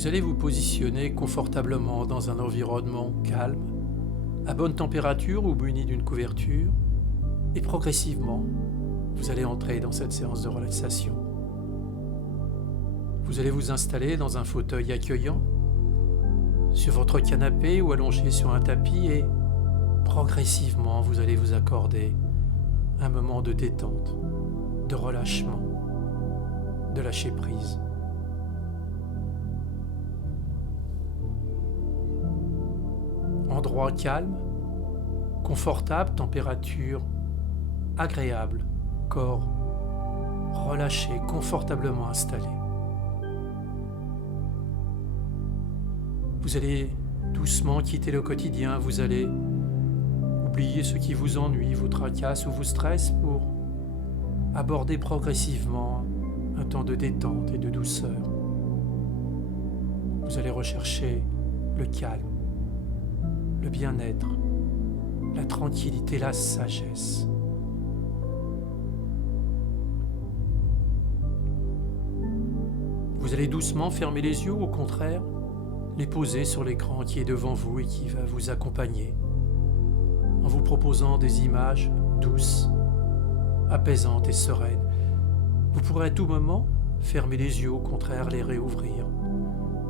Vous allez vous positionner confortablement dans un environnement calme, à bonne température ou muni d'une couverture, et progressivement, vous allez entrer dans cette séance de relaxation. Vous allez vous installer dans un fauteuil accueillant, sur votre canapé ou allongé sur un tapis et progressivement, vous allez vous accorder un moment de détente, de relâchement, de lâcher prise. Endroit calme, confortable, température agréable, corps relâché, confortablement installé. Vous allez doucement quitter le quotidien, vous allez oublier ce qui vous ennuie, vous tracasse ou vous stresse pour aborder progressivement un temps de détente et de douceur. Vous allez rechercher le calme, le bien-être, la tranquillité, la sagesse. Vous allez doucement fermer les yeux, au contraire, les poser sur l'écran qui est devant vous et qui va vous accompagner, en vous proposant des images douces, apaisantes et sereines. Vous pourrez à tout moment fermer les yeux, au contraire les réouvrir.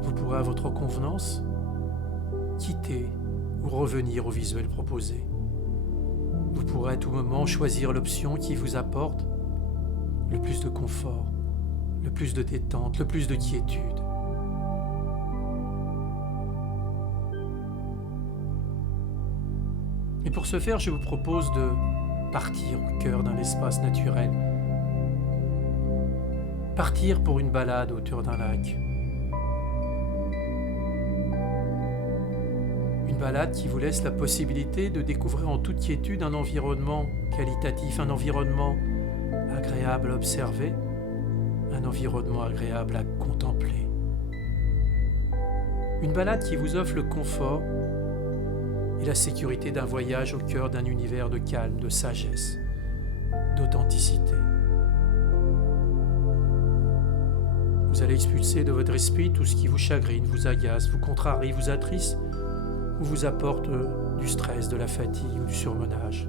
Vous pourrez à votre convenance quitter ou revenir au visuel proposé. Vous pourrez à tout moment choisir l'option qui vous apporte le plus de confort, le plus de détente, le plus de quiétude. Et pour ce faire, je vous propose de partir au cœur d'un espace naturel. Partir pour une balade autour d'un lac. Une balade qui vous laisse la possibilité de découvrir en toute quiétude un environnement qualitatif, un environnement agréable à observer, un environnement agréable à contempler. Une balade qui vous offre le confort et la sécurité d'un voyage au cœur d'un univers de calme, de sagesse, d'authenticité. Vous allez expulser de votre esprit tout ce qui vous chagrine, vous agace, vous contrarie, vous attriste ou vous apporte du stress, de la fatigue ou du surmenage.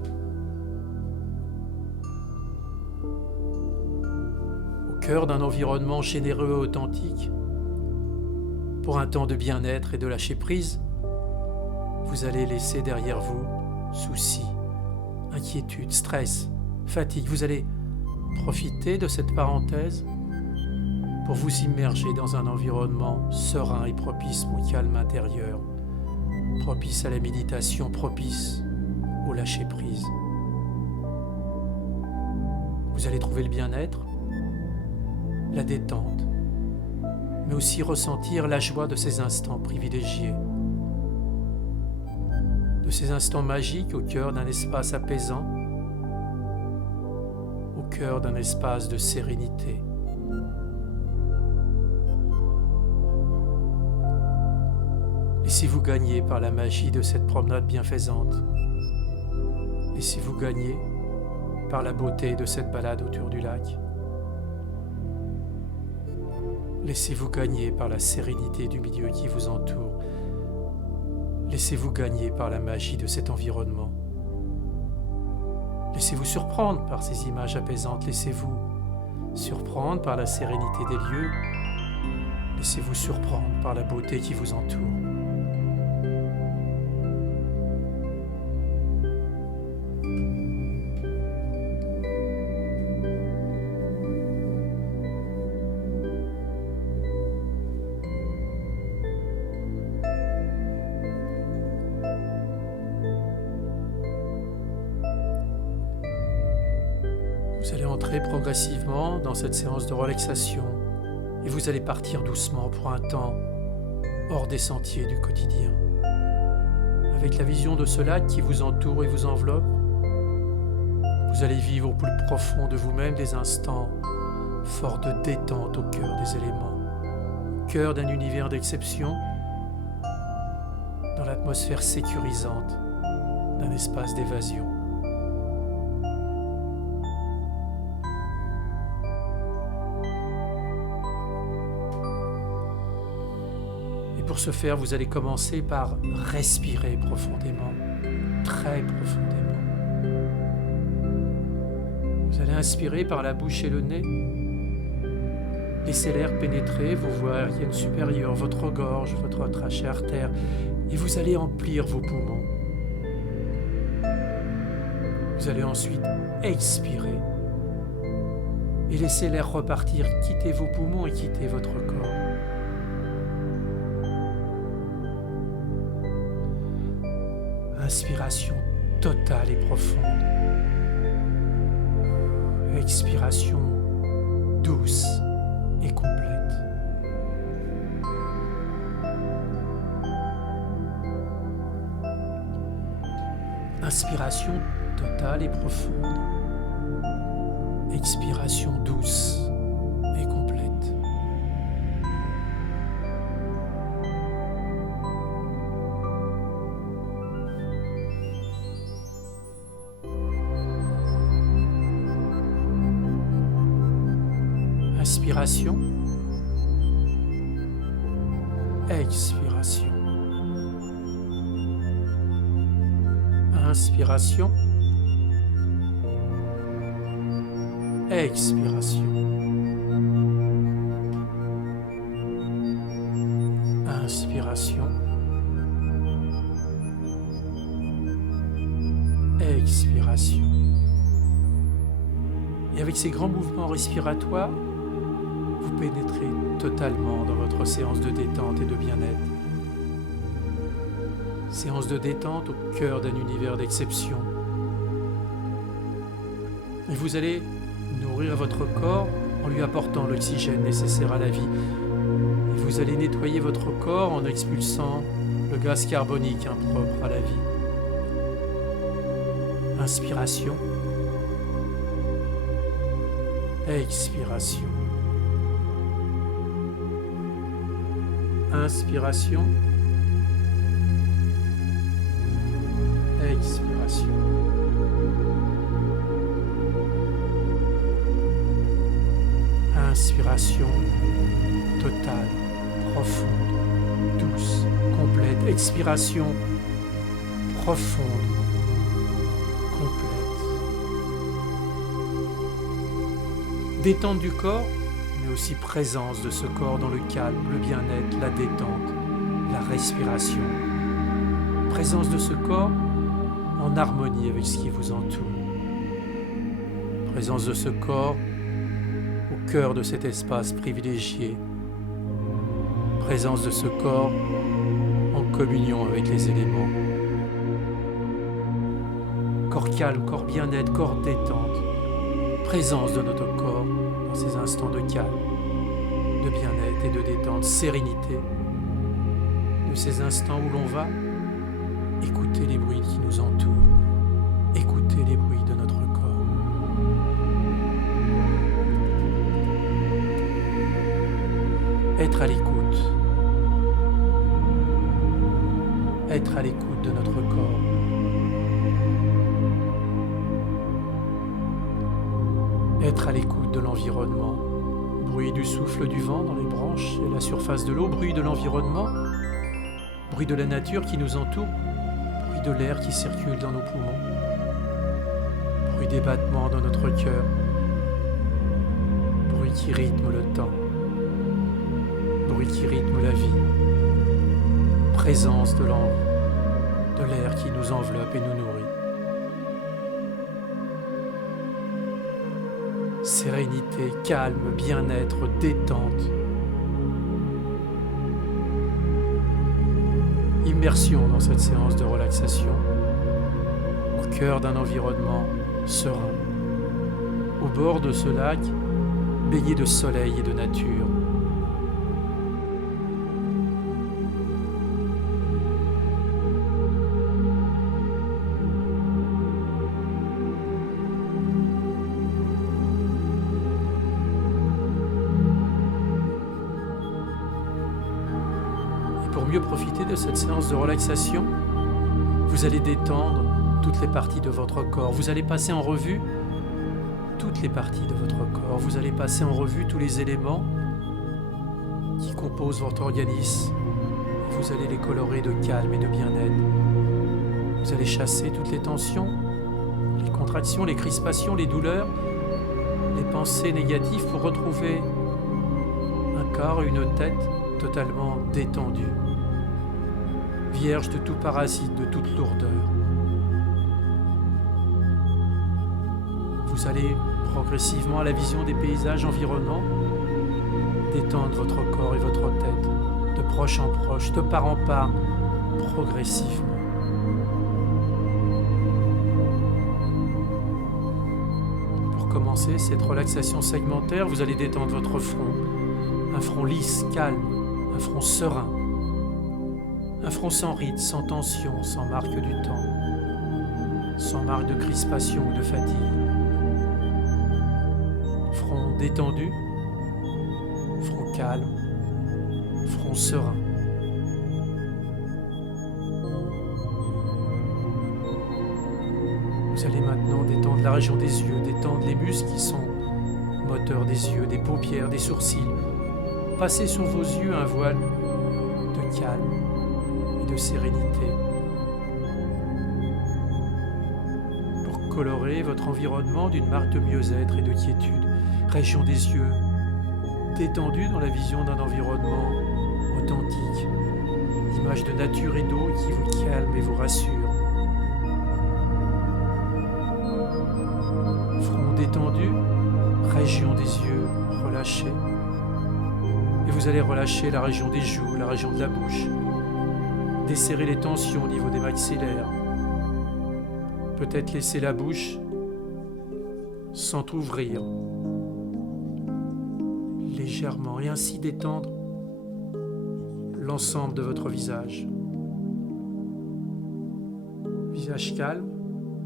Au cœur d'un environnement généreux et authentique, pour un temps de bien-être et de lâcher prise, vous allez laisser derrière vous soucis, inquiétudes, stress, fatigue. Vous allez profiter de cette parenthèse pour vous immerger dans un environnement serein et propice au calme intérieur, propice à la méditation, propice au lâcher-prise. Vous allez trouver le bien-être, la détente, mais aussi ressentir la joie de ces instants privilégiés, de ces instants magiques au cœur d'un espace apaisant, au cœur d'un espace de sérénité. Laissez-vous gagner par la magie de cette promenade bienfaisante. Laissez-vous gagner par la beauté de cette balade autour du lac. Laissez-vous gagner par la sérénité du milieu qui vous entoure. Laissez-vous gagner par la magie de cet environnement. Laissez-vous surprendre par ces images apaisantes. Laissez-vous surprendre par la sérénité des lieux. Laissez-vous surprendre par la beauté qui vous entoure. Vous allez entrer progressivement dans cette séance de relaxation et vous allez partir doucement pour un temps hors des sentiers du quotidien. Avec la vision de ce lac qui vous entoure et vous enveloppe, vous allez vivre au plus profond de vous-même des instants forts de détente au cœur des éléments, au cœur d'un univers d'exception, dans l'atmosphère sécurisante d'un espace d'évasion. ce faire, vous allez commencer par respirer profondément, très profondément. Vous allez inspirer par la bouche et le nez. Laissez l'air pénétrer vos voies aériennes supérieures, votre gorge, votre trachée artère, et vous allez emplir vos poumons. Vous allez ensuite expirer et laisser l'air repartir, quitter vos poumons et quitter votre corps. Inspiration totale et profonde. Expiration douce et complète. Inspiration totale et profonde. Expiration douce et complète. Inspiration, expiration. Inspiration, expiration. Inspiration, expiration. Et avec ces grands mouvements respiratoires, vous pénétrez totalement dans votre séance de détente et de bien-être. Séance de détente au cœur d'un univers d'exception. Et vous allez nourrir votre corps en lui apportant l'oxygène nécessaire à la vie. Et vous allez nettoyer votre corps en expulsant le gaz carbonique impropre à la vie. Inspiration. Expiration. Inspiration. Expiration. Inspiration totale, profonde, douce, complète. Expiration profonde, complète. Détente du corps, mais aussi présence de ce corps dans le calme, le bien-être, la détente, la respiration. Présence de ce corps en harmonie avec ce qui vous entoure. Présence de ce corps au cœur de cet espace privilégié. Présence de ce corps en communion avec les éléments. Corps calme, corps bien-être, corps détente. Présence de notre corps dans ces instants de calme, de bien-être et de détente, sérénité, de ces instants où l'on va écouter les bruits qui nous entourent, écouter les bruits de notre corps. Être à l'écoute. Être à l'écoute de notre corps. Être à l'écoute de l'environnement. Bruit du souffle du vent dans les branches et la surface de l'eau, bruit de l'environnement, bruit de la nature qui nous entoure, bruit de l'air qui circule dans nos poumons, bruit des battements dans notre cœur, bruit qui rythme le temps, bruit qui rythme la vie, présence de l'air qui nous enveloppe et nous nourrit. Sérénité, calme, bien-être, détente. Immersion dans cette séance de relaxation, au cœur d'un environnement serein, au bord de ce lac, baigné de soleil et de nature. Pour mieux profiter de cette séance de relaxation, vous allez détendre toutes les parties de votre corps. Vous allez passer en revue toutes les parties de votre corps. Vous allez passer en revue tous les éléments qui composent votre organisme Vous allez les colorer de calme et de bien-être. Vous allez chasser toutes les tensions, les contractions, les crispations, les douleurs, les pensées négatives pour retrouver un corps et une tête totalement détendus, vierges de tout parasite, de toute lourdeur. Vous allez progressivement à la vision des paysages environnants détendre votre corps et votre tête, de proche en proche, de part en part, progressivement. Pour commencer cette relaxation segmentaire, vous allez détendre votre front, un front lisse, calme, un front serein, un front sans ride, sans tension, sans marque du temps, sans marque de crispation ou de fatigue. Front détendu, front calme, front serein. Vous allez maintenant détendre la région des yeux, détendre les muscles qui sont moteurs des yeux, des paupières, des sourcils. Passez sur vos yeux un voile de calme et de sérénité. Pour colorer votre environnement d'une marque de mieux-être et de quiétude, région des yeux détendue dans la vision d'un environnement authentique, image de nature et d'eau qui vous calme et vous rassure. Front détendu, région des yeux relâchée. Et vous allez relâcher la région des joues, la région de la bouche. Desserrer les tensions au niveau des maxillaires. Peut-être laisser la bouche s'entrouvrir légèrement et ainsi détendre l'ensemble de votre visage. Visage calme,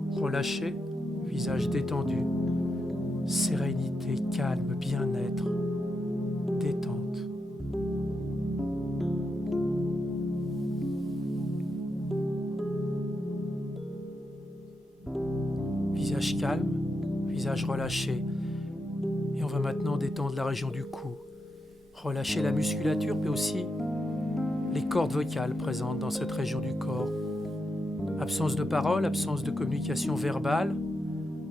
relâché, visage détendu, sérénité, calme, bien-être, détente. Visage calme, visage relâché. Et on va maintenant détendre la région du cou, relâcher la musculature, mais aussi les cordes vocales présentes dans cette région du corps. Absence de parole, absence de communication verbale,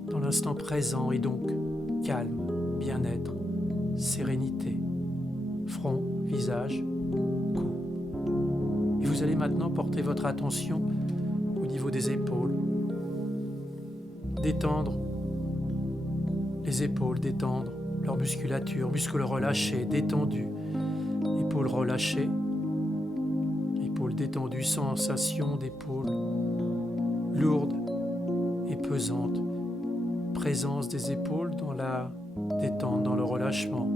dans l'instant présent et donc calme, bien-être, sérénité, front, visage, cou. Et vous allez maintenant porter votre attention au niveau des épaules. Détendre les épaules, détendre leur musculature, muscles relâchés, détendus, épaules relâchées, épaules détendues, sensation d'épaules lourdes et pesantes, présence des épaules dans la détente, dans le relâchement.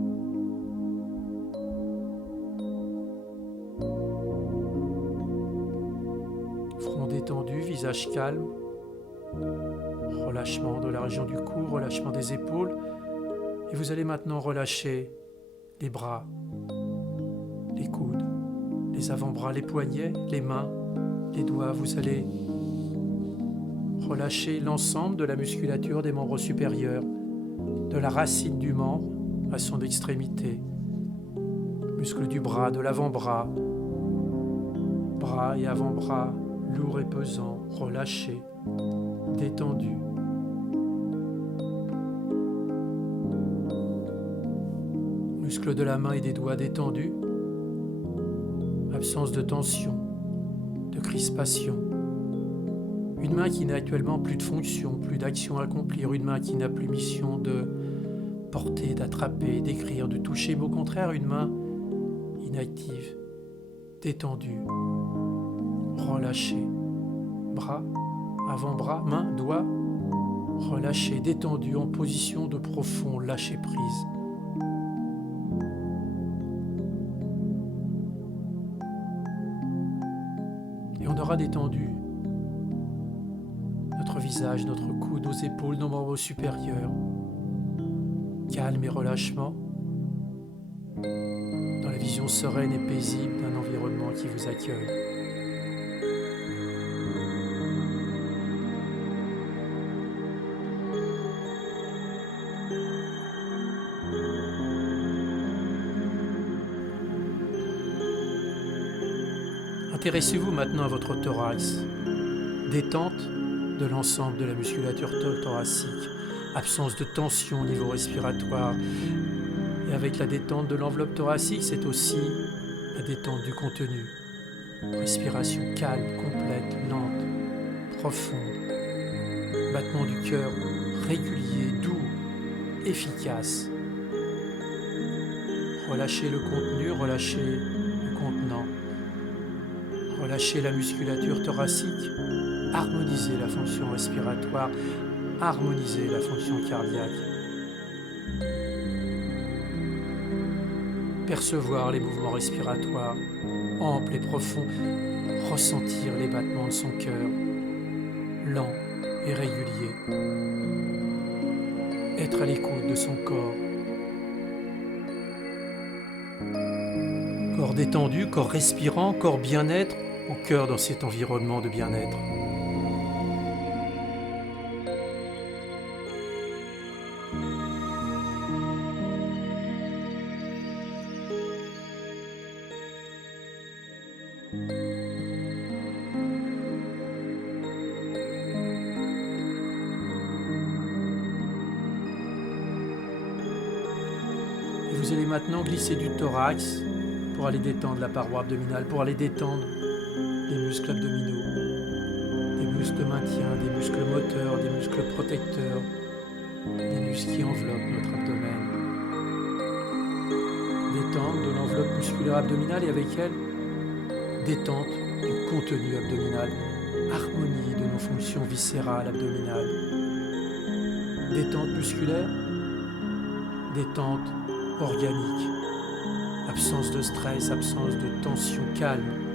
Front détendu, visage calme, relâchement de la région du cou, relâchement des épaules. Et vous allez maintenant relâcher les bras, les coudes, les avant-bras, les poignets, les mains, les doigts. Vous allez relâcher l'ensemble de la musculature des membres supérieurs, de la racine du membre à son extrémité. Muscles du bras, de l'avant-bras, bras et avant-bras lourds et pesants, relâchés, détendus. Muscles de la main et des doigts détendus, absence de tension, de crispation. Une main qui n'a actuellement plus de fonction, plus d'action à accomplir, une main qui n'a plus mission de porter, d'attraper, d'écrire, de toucher, mais au contraire une main inactive, détendue, relâchée. Bras, avant-bras, main, doigts, relâchés, détendus, en position de profond lâcher-prise. Et on aura détendu notre visage, notre cou, nos épaules, nos membres supérieurs. Calme et relâchement, dans la vision sereine et paisible d'un environnement qui vous accueille. Intéressez-vous maintenant à votre thorax. Détente de l'ensemble de la musculature thoracique, absence de tension au niveau respiratoire. Et avec la détente de l'enveloppe thoracique, c'est aussi la détente du contenu. Respiration calme, complète, lente, profonde. Battement du cœur régulier, doux, efficace. Relâchez le contenu, relâchez le contenant. Relâchez la musculature thoracique. Harmonisez la fonction respiratoire. Harmonisez la fonction cardiaque. Percevoir les mouvements respiratoires, amples et profonds. Ressentir les battements de son cœur, lents et réguliers. Être à l'écoute de son corps. Corps détendu, corps respirant, corps bien-être, au cœur dans cet environnement de bien-être. Et vous allez maintenant glisser du thorax pour aller détendre la paroi abdominale, pour aller détendre les muscles abdominaux, des muscles de maintien, des muscles moteurs, des muscles protecteurs, des muscles qui enveloppent notre abdomen. Détente de l'enveloppe musculaire abdominale et avec elle, détente du contenu abdominal, harmonie de nos fonctions viscérales abdominales. Détente musculaire, détente organique, absence de stress, absence de tension, calme,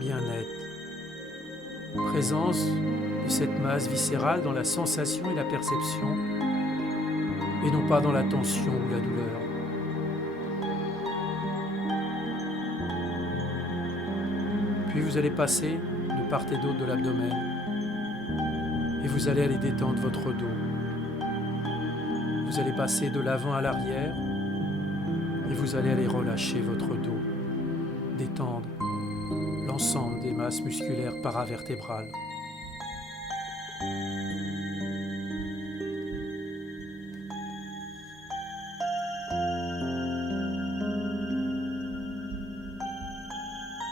bien-être. Présence de cette masse viscérale dans la sensation et la perception, et non pas dans la tension ou la douleur. Puis vous allez passer de part et d'autre de l'abdomen, et vous allez aller détendre votre dos. Vous allez passer de l'avant à l'arrière, et vous allez aller relâcher votre dos, détendre l'ensemble des masses musculaires paravertébrales.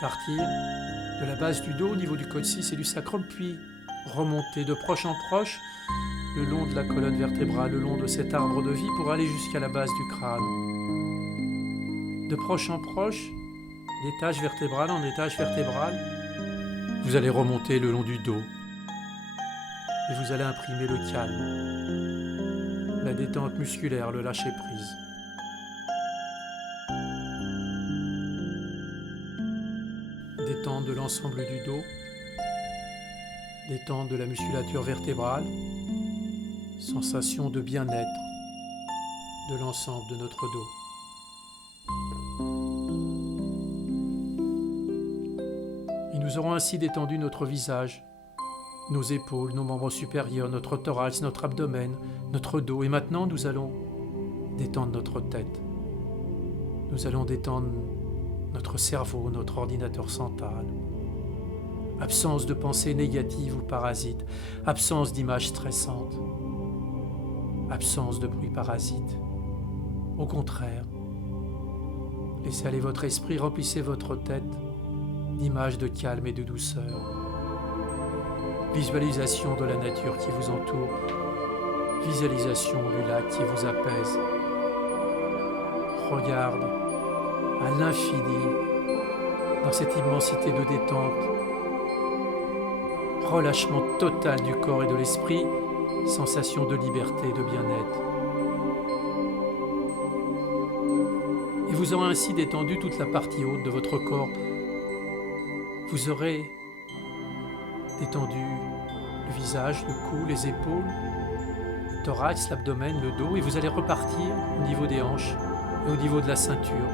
Partir de la base du dos au niveau du coccyx et du sacrum, puis remonter de proche en proche le long de la colonne vertébrale, le long de cet arbre de vie pour aller jusqu'à la base du crâne. De proche en proche, d'étage vertébral en étage vertébral, vous allez remonter le long du dos et vous allez imprimer le calme, la détente musculaire, le lâcher-prise. Détente de l'ensemble du dos, détente de la musculature vertébrale, sensation de bien-être de l'ensemble de notre dos. Et nous aurons ainsi détendu notre visage, nos épaules, nos membres supérieurs, notre thorax, notre abdomen, notre dos. Et maintenant, nous allons détendre notre tête. Nous allons détendre notre cerveau, notre ordinateur central. Absence de pensées négatives ou parasites, absence d'images stressantes, absence de bruit parasite. Au contraire, laissez aller votre esprit, remplissez votre tête d'images de calme et de douceur. Visualisation de la nature qui vous entoure, visualisation du lac qui vous apaise. Regarde à l'infini dans cette immensité de détente. Relâchement total du corps et de l'esprit, sensation de liberté et de bien-être. Et vous aurez ainsi détendu toute la partie haute de votre corps. Vous aurez détendu le visage, le cou, les épaules, le thorax, l'abdomen, le dos, et vous allez repartir au niveau des hanches et au niveau de la ceinture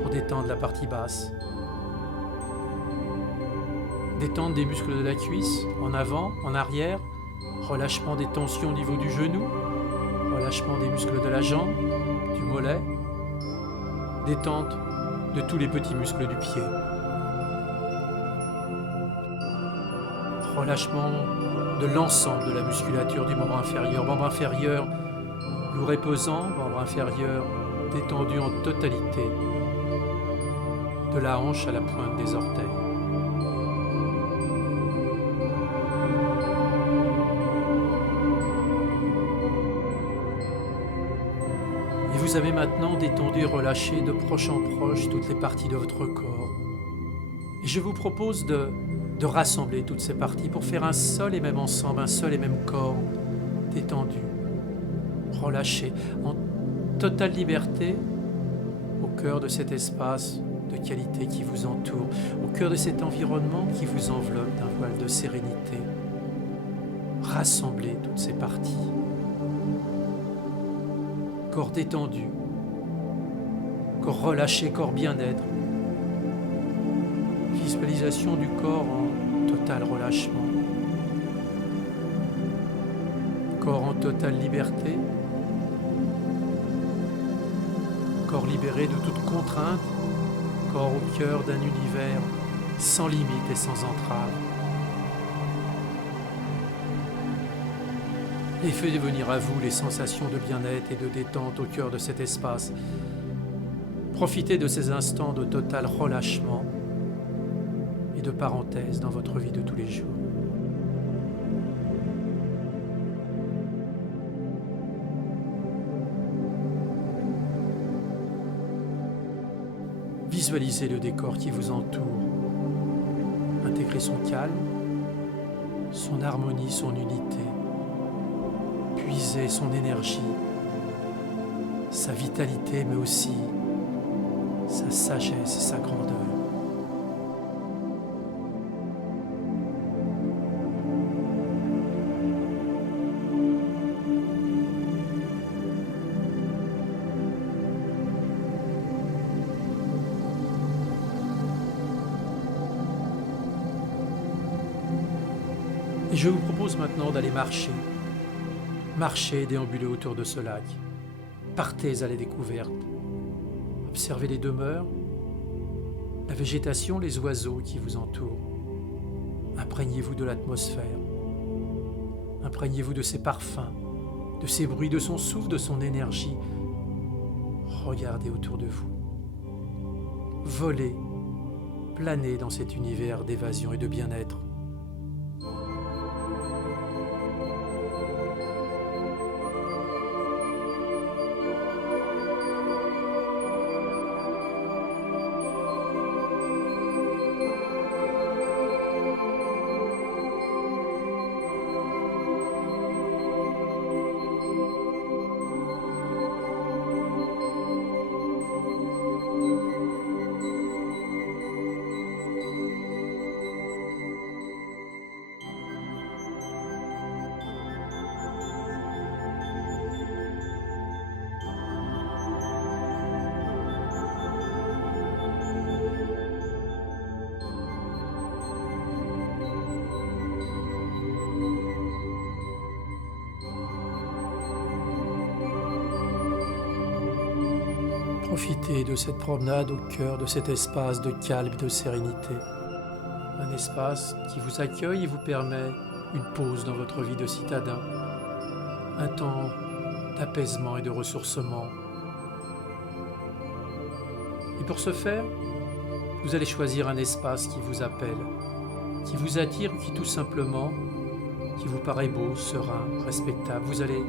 pour détendre la partie basse. Détente des muscles de la cuisse, en avant, en arrière, relâchement des tensions au niveau du genou, relâchement des muscles de la jambe, du mollet, détente de tous les petits muscles du pied. relâchement de l'ensemble de la musculature du membre inférieur. Membre inférieur lourd et pesant, membre inférieur détendu en totalité, de la hanche à la pointe des orteils. Et vous avez maintenant détendu et relâché de proche en proche toutes les parties de votre corps. Et je vous propose de rassembler toutes ces parties pour faire un seul et même ensemble, un seul et même corps détendu, relâché, en totale liberté, au cœur de cet espace de qualité qui vous entoure, au cœur de cet environnement qui vous enveloppe d'un voile de sérénité. Rassemblez toutes ces parties. Corps détendu, corps relâché, corps bien-être. Visualisation du corps en total relâchement. Corps en totale liberté. Corps libéré de toute contrainte. Corps au cœur d'un univers sans limite et sans entrave. Et faites venir à vous les sensations de bien-être et de détente au cœur de cet espace. Profitez de ces instants de total relâchement et de parenthèse dans votre vie de tous les jours. Visualisez le décor qui vous entoure. Intégrez son calme, son harmonie, son unité. Puisez son énergie, sa vitalité, mais aussi sa sagesse et sa grandeur. Et je vous propose maintenant d'aller marcher. Marchez et déambulez autour de ce lac. Partez à la découverte. Observez les demeures, la végétation, les oiseaux qui vous entourent. Imprégnez-vous de l'atmosphère. Imprégnez-vous de ses parfums, de ses bruits, de son souffle, de son énergie. Regardez autour de vous. Volez, planez dans cet univers d'évasion et de bien-être. Profitez de cette promenade au cœur de cet espace de calme et de sérénité. Un espace qui vous accueille et vous permet une pause dans votre vie de citadin. Un temps d'apaisement et de ressourcement. Et pour ce faire, vous allez choisir un espace qui vous appelle, qui vous attire, qui tout simplement, qui vous paraît beau, serein, respectable. Vous allez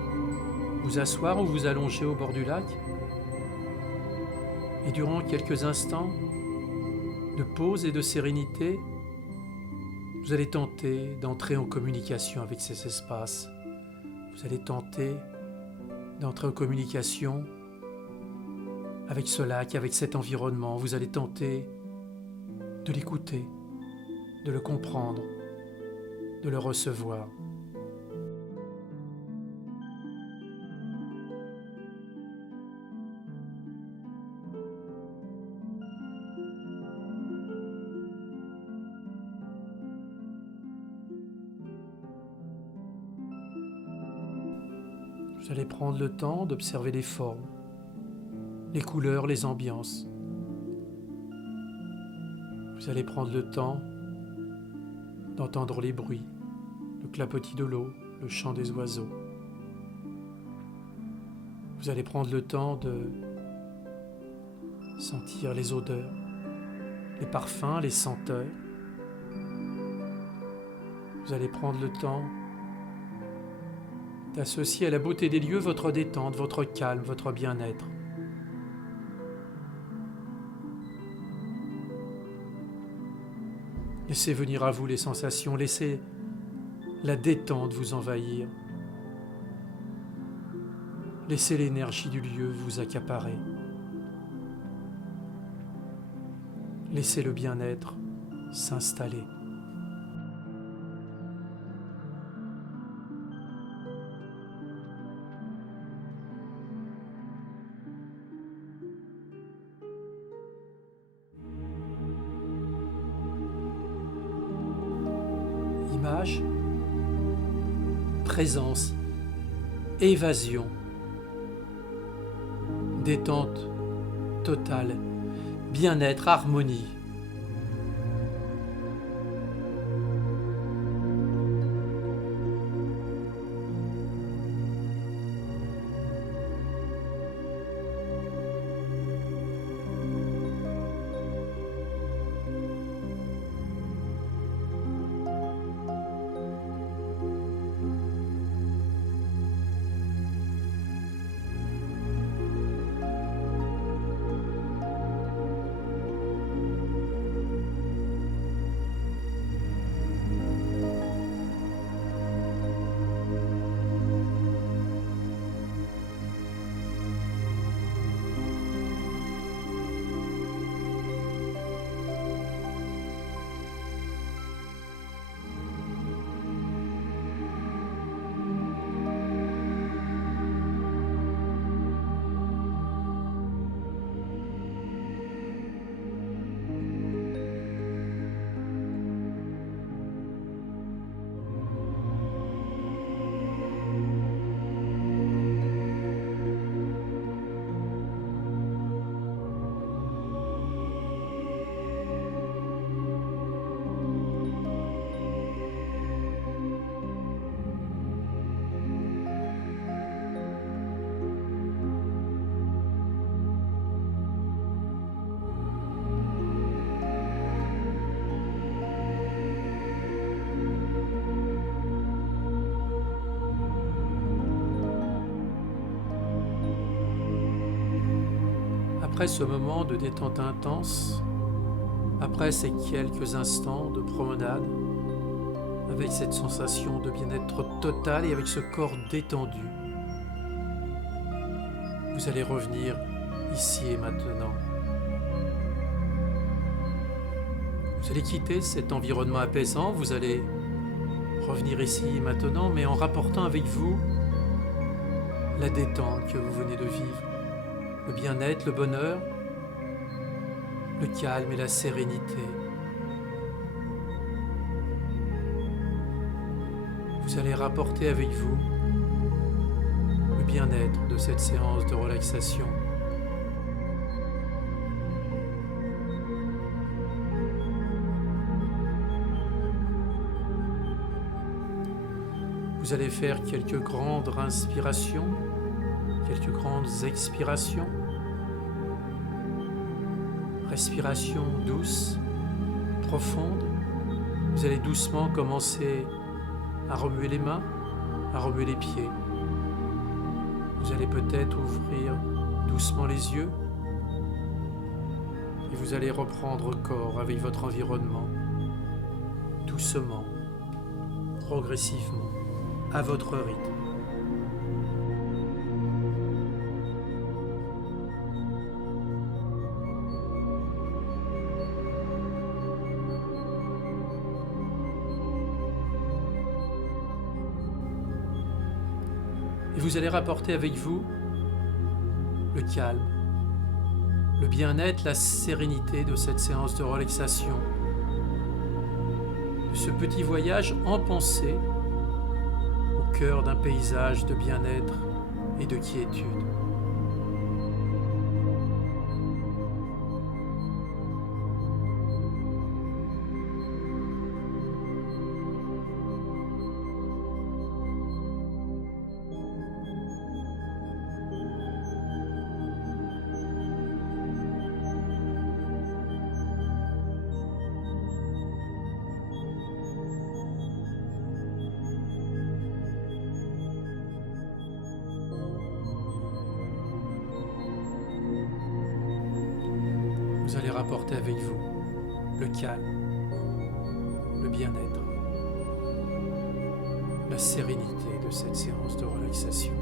vous asseoir ou vous allonger au bord du lac. Et durant quelques instants de pause et de sérénité, vous allez tenter d'entrer en communication avec ces espaces. Vous allez tenter d'entrer en communication avec ce lac, avec cet environnement. Vous allez tenter de l'écouter, de le comprendre, de le recevoir. Vous allez prendre le temps d'observer les formes, les couleurs, les ambiances. Vous allez prendre le temps d'entendre les bruits, clapotis de l'eau, le chant des oiseaux. Vous allez prendre le temps de sentir les odeurs, les parfums, les senteurs. Vous allez prendre le temps d'associer à la beauté des lieux votre détente, votre calme, votre bien-être. Laissez venir à vous les sensations, laissez la détente vous envahir. Laissez l'énergie du lieu vous accaparer. Laissez le bien-être s'installer. Image, présence, évasion, détente totale, bien-être, harmonie. Après ce moment de détente intense, après ces quelques instants de promenade, avec cette sensation de bien-être total et avec ce corps détendu, vous allez revenir ici et maintenant. Vous allez quitter cet environnement apaisant, vous allez revenir ici et maintenant, mais en rapportant avec vous la détente que vous venez de vivre. Le bien-être, le bonheur, le calme et la sérénité. Vous allez rapporter avec vous le bien-être de cette séance de relaxation. Vous allez faire quelques grandes inspirations, quelques grandes expirations. Respiration douce, profonde. Vous allez doucement commencer à remuer les mains, à remuer les pieds. Vous allez peut-être ouvrir doucement les yeux et vous allez reprendre corps avec votre environnement, doucement, progressivement, à votre rythme. Et vous allez rapporter avec vous le calme, le bien-être, la sérénité de cette séance de relaxation, de ce petit voyage en pensée au cœur d'un paysage de bien-être et de quiétude. emporter avec vous le calme, le bien-être, la sérénité de cette séance de relaxation.